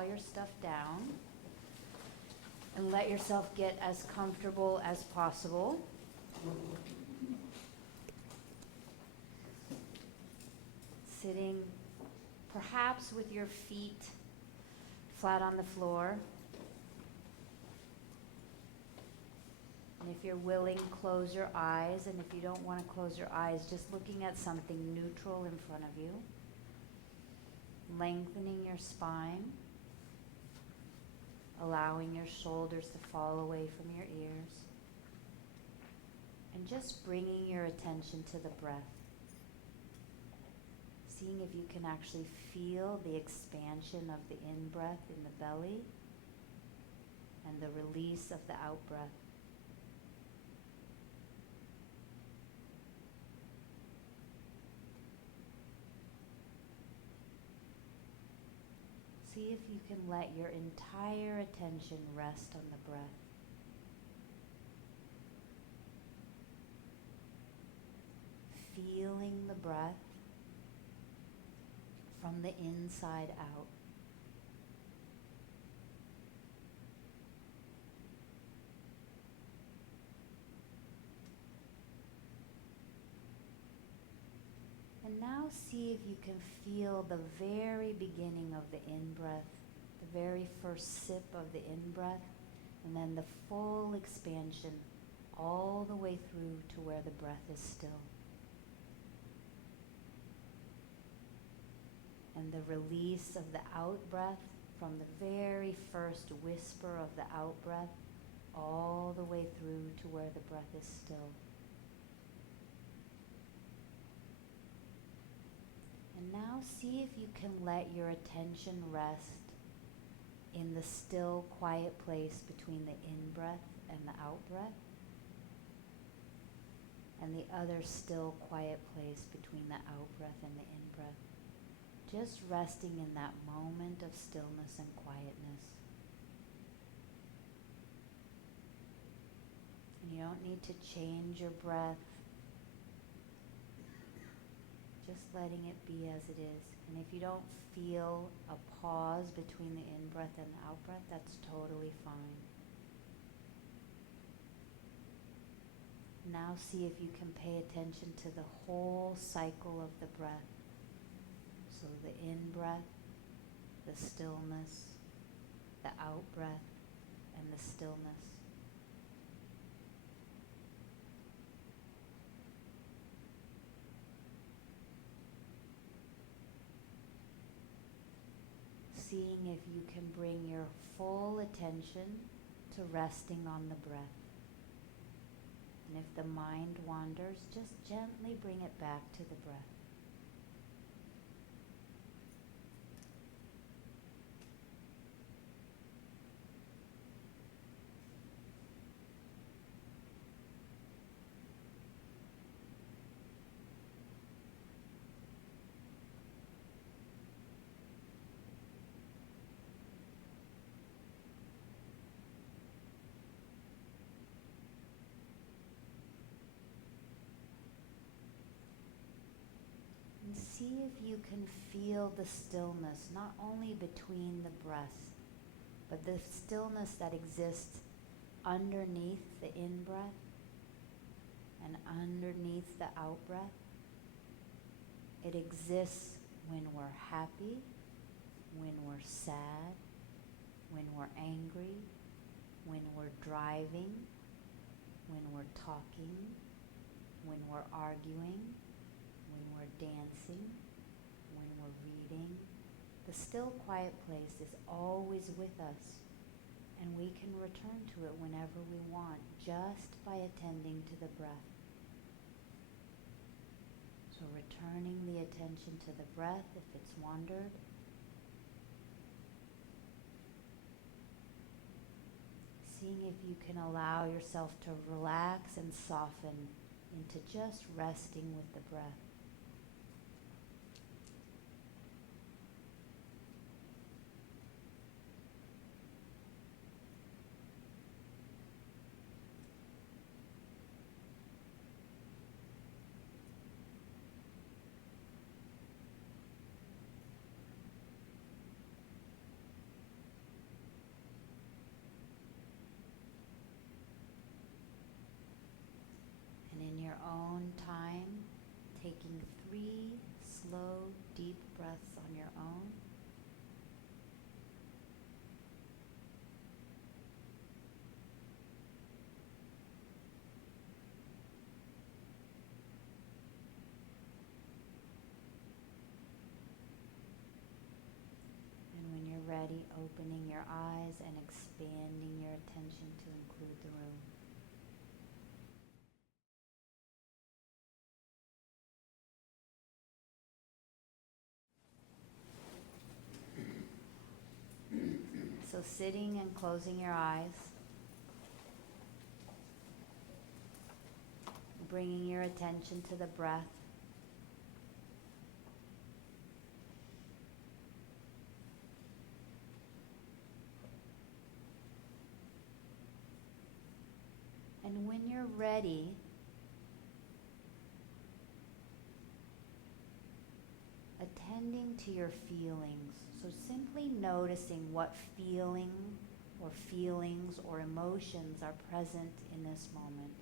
all your stuff down and let yourself get as comfortable as possible. Sitting perhaps with your feet flat on the floor. And if you're willing, close your eyes. And if you don't want to close your eyes, just looking at something neutral in front of you. Lengthening your spine. Allowing your shoulders to fall away from your ears. And just bringing your attention to the breath. Seeing if you can actually feel the expansion of the in-breath in the belly and the release of the out-breath. See if you can let your entire attention rest on the breath. Feeling the breath from the inside out. And now see if you can feel the very beginning of the in-breath, the very first sip of the in-breath, and then the full expansion all the way through to where the breath is still. And the release of the out-breath from the very first whisper of the out-breath all the way through to where the breath is still. And now see if you can let your attention rest in the still, quiet place between the in-breath and the out-breath, and the other still, quiet place between the out-breath and the in-breath. Just resting in that moment of stillness and quietness. And you don't need to change your breath. Just letting it be as it is. And if you don't feel a pause between the in-breath and the out-breath, that's totally fine. Now see if you can pay attention to the whole cycle of the breath. So the in-breath, the stillness, the out-breath, and the stillness. Seeing if you can bring your full attention to resting on the breath. And if the mind wanders, just gently bring it back to the breath. And see if you can feel the stillness, not only between the breaths, but the stillness that exists underneath the in-breath and underneath the out-breath. It exists when we're happy, when we're sad, when we're angry, when we're driving, when we're talking, when we're arguing, when we're dancing, when we're reading. The still, quiet place is always with us, and we can return to it whenever we want, just by attending to the breath. So returning the attention to the breath if it's wandered. Seeing if you can allow yourself to relax and soften into just resting with the breath. ready, opening your eyes and expanding your attention to include the room. So sitting and closing your eyes, bringing your attention to the breath. And when you're ready, attending to your feelings. So simply noticing what feeling or feelings or emotions are present in this moment.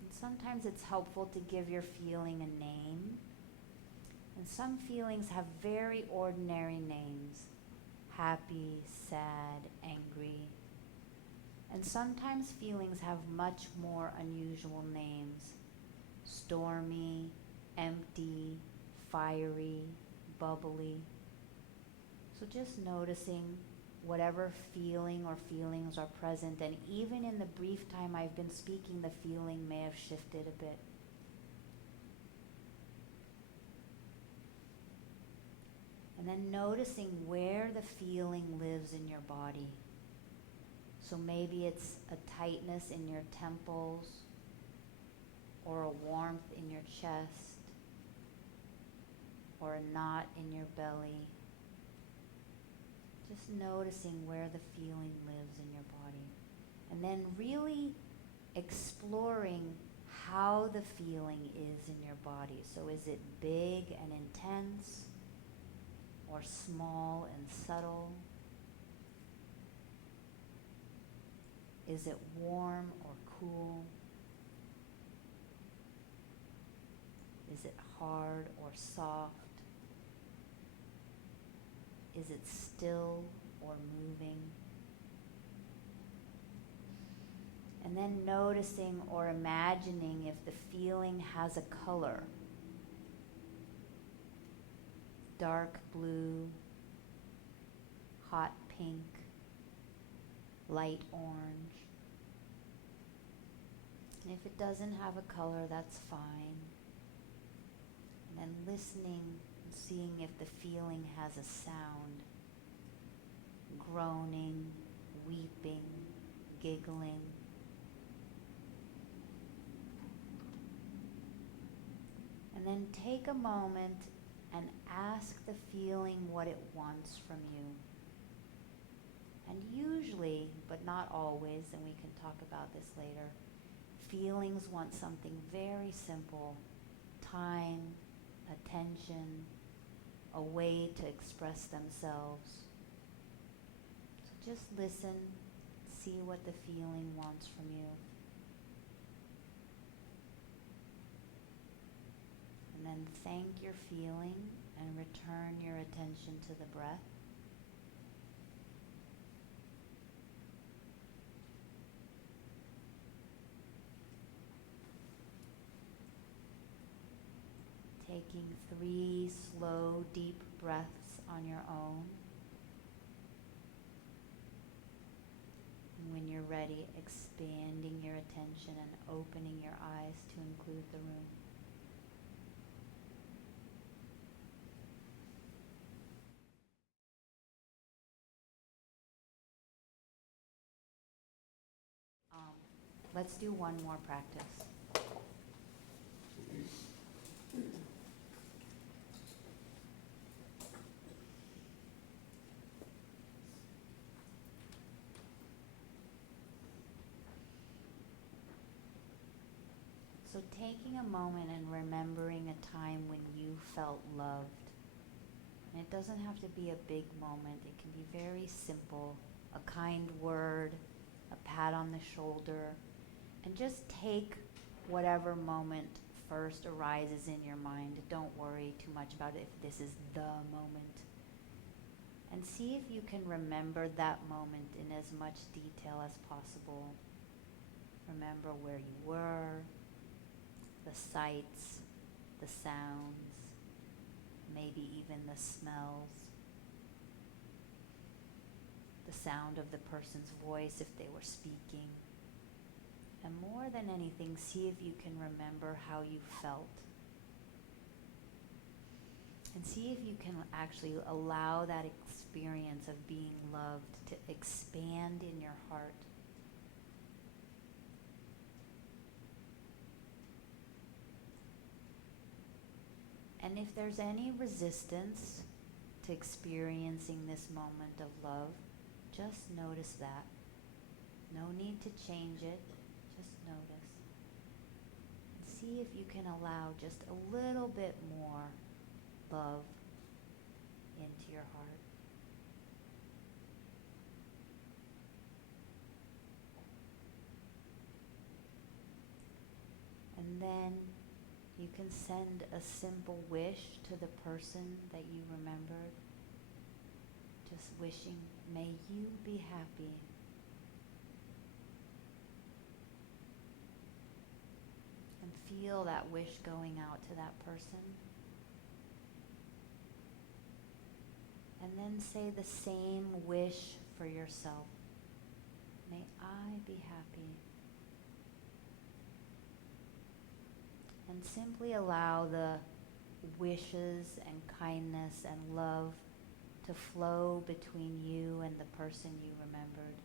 And sometimes it's helpful to give your feeling a name. And some feelings have very ordinary names: happy, sad, angry. And sometimes feelings have much more unusual names: stormy, empty, fiery, bubbly. So just noticing whatever feeling or feelings are present, and even in the brief time I've been speaking, the feeling may have shifted a bit. And then noticing where the feeling lives in your body. So maybe it's a tightness in your temples, or a warmth in your chest, or a knot in your belly. Just noticing where the feeling lives in your body. And then really exploring how the feeling is in your body. So is it big and intense, or small and subtle? Is it warm or cool? Is it hard or soft? Is it still or moving? And then noticing or imagining if the feeling has a color: dark blue, hot pink, light orange. And if it doesn't have a color, that's fine. And then listening and seeing if the feeling has a sound: groaning, weeping, giggling. And then take a moment and ask the feeling what it wants from you. And usually, but not always, and we can talk about this later, feelings want something very simple: time, attention, a way to express themselves. So just listen, see what the feeling wants from you. And then thank your feeling and return your attention to the breath. Taking 3 slow, deep breaths on your own. And when you're ready, expanding your attention and opening your eyes to include the room. Let's do one more practice. So taking a moment and remembering a time when you felt loved. And it doesn't have to be a big moment. It can be very simple: a kind word, a pat on the shoulder. And just take whatever moment first arises in your mind. Don't worry too much about it if this is the moment. And see if you can remember that moment in as much detail as possible. Remember where you were, the sights, the sounds, maybe even the smells, the sound of the person's voice if they were speaking. And more than anything, see if you can remember how you felt. And see if you can actually allow that experience of being loved to expand in your heart. And if there's any resistance to experiencing this moment of love, just notice that. No need to change it, just notice. And see if you can allow just a little bit more love into your heart. And then you can send a simple wish to the person that you remembered. Just wishing, may you be happy. And feel that wish going out to that person. And then say the same wish for yourself. May I be happy. And simply allow the wishes and kindness and love to flow between you and the person you remembered.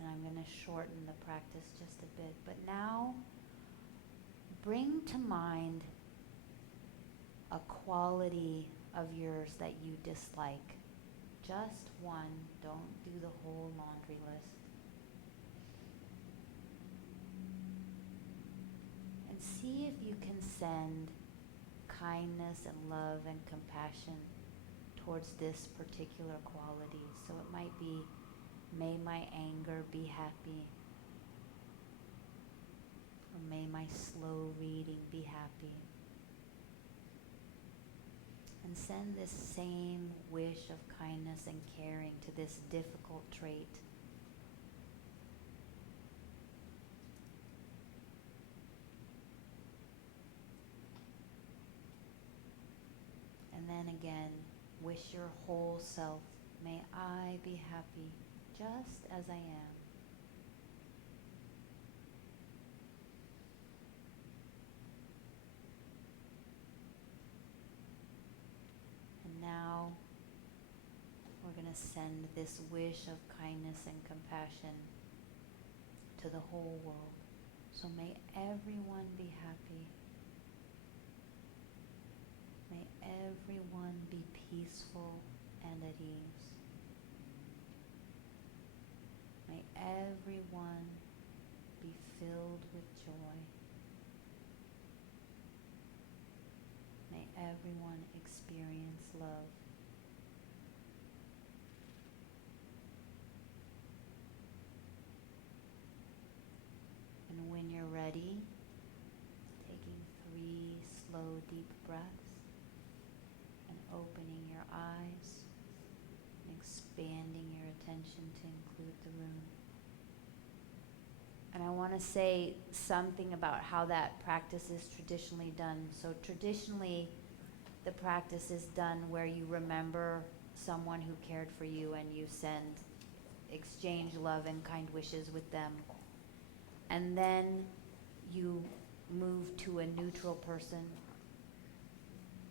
And I'm going to shorten the practice just a bit. But now, bring to mind a quality of yours that you dislike. Just one. Don't do the whole laundry list. And see if you can send kindness and love and compassion towards this particular quality. So it might be, may my anger be happy. Or may my slow reading be happy. And send this same wish of kindness and caring to this difficult trait. And then again, wish your whole self, may I be happy just as I am. Now, we're going to send this wish of kindness and compassion to the whole world. So may everyone be happy. May everyone be peaceful and at ease. May everyone be filled with joy. May everyone experience love. And when you're ready, taking 3 slow, deep breaths and opening your eyes and expanding your attention to include the room. And I want to say something about how that practice is traditionally done. So traditionally, the practice is done where you remember someone who cared for you and you exchange love and kind wishes with them. And then you move to a neutral person.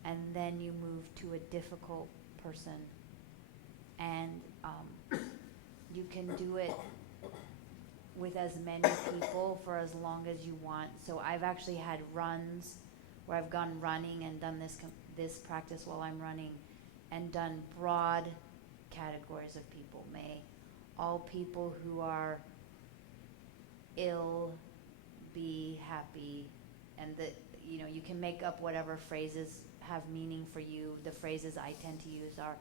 And then you move to a difficult person. And you can do it with as many people for as long as you want. So I've actually had runs where I've gone running and done this practice while I'm running and done broad categories of people. May all people who are ill be happy. And you can make up whatever phrases have meaning for you. The phrases I tend to use are,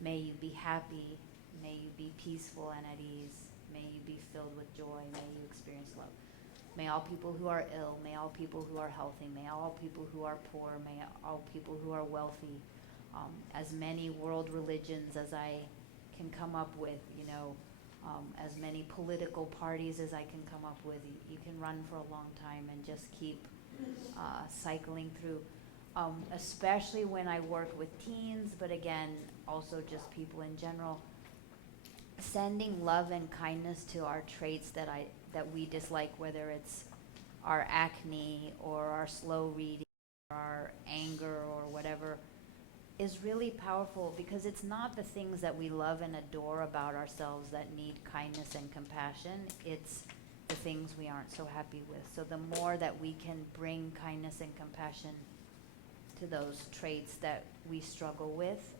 may you be happy, may you be peaceful and at ease, may you be filled with joy, may you experience love. May all people who are ill, may all people who are healthy, may all people who are poor, may all people who are wealthy, as many world religions as I can come up with, as many political parties as I can come up with. You can run for a long time and just keep cycling through. Especially when I work with teens, but again, also just people in general, sending love and kindness to our traits that we dislike, whether it's our acne or our slow reading or our anger or whatever, is really powerful, because it's not the things that we love and adore about ourselves that need kindness and compassion. It's the things we aren't so happy with. So the more that we can bring kindness and compassion to those traits that we struggle with,